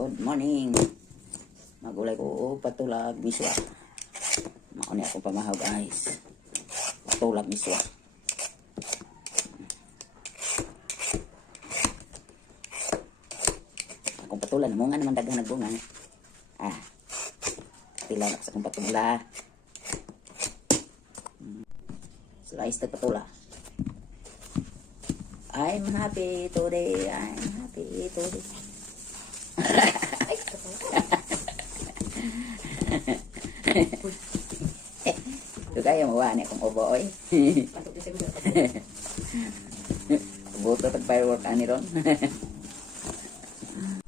Good morning. Magulay ko patulag miswa. Mauni ako pamahaw guys. Patulag miswa. Akong patulan mo nga naman dagang nagbunga. Tila sa akong patula. Slice na patula. I'm happy today. I'm happy today. Ito kaya mawani kung ubo oy. Buto tag firework ani ron.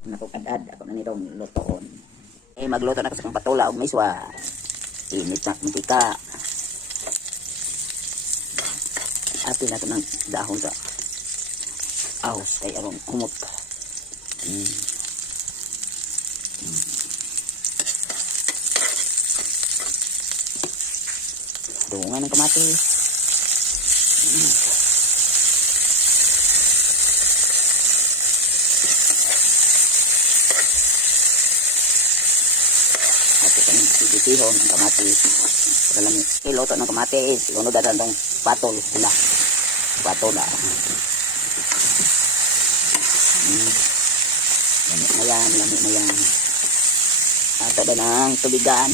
Nakukadad ako na nitong lutoon. Magluto na kasi kung patula og miswa. Init na mantika. Atin na ito ng dahon sa aos kay arong kumot. Dungan ng kamatis. At ito ng sisihon ng kamatis. Pagkalang iloto ng kamatis. Unod na itong patol sila. Patola. Lamig na yan. At ito ng tubigan.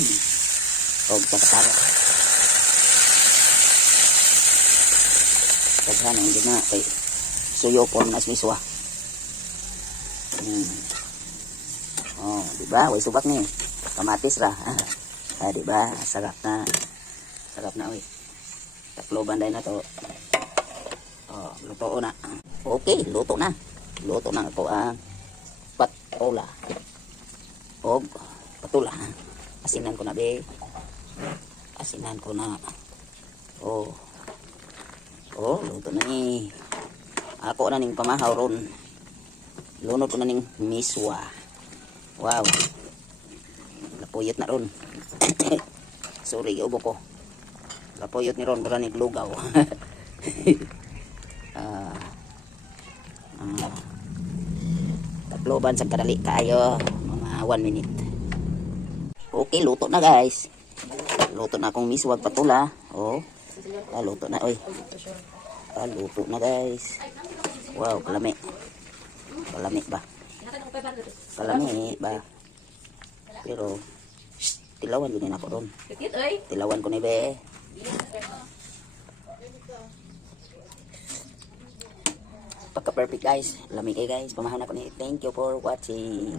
O kakasara. Kaghan ang gina kay suyo po ng asmiswa. Oh, diba? Way subak ni. Kamatis ra. Diba? Sarap na. Sarap na oy. Tatlo banday na to. Oh, luto na. Okay, luto na. Luto na ito ang patula. O patula. Asinan ko na be. Asinan ko na. Oh. Oh, luto na ni. Ako na ning pamahaw ron. Lunod ko na ning miswa. Wow. Lapuyot na ron. Sorry, ubo ko. Lapuyot ni ron para niglugaw. Tatloban sa kadali kayo. Mga 1 minute. Okay, luto na guys. Luto na akong miswa patula. Oh. Luto na oy. Luto na guys. Wow, kalami. Kalami ba? Kalami ba? Pero tilawan din ako ron. Tilawan ko ni be. Pagka perfect guys. Lamig guys. Pamahaw na ko ni. Thank you for watching.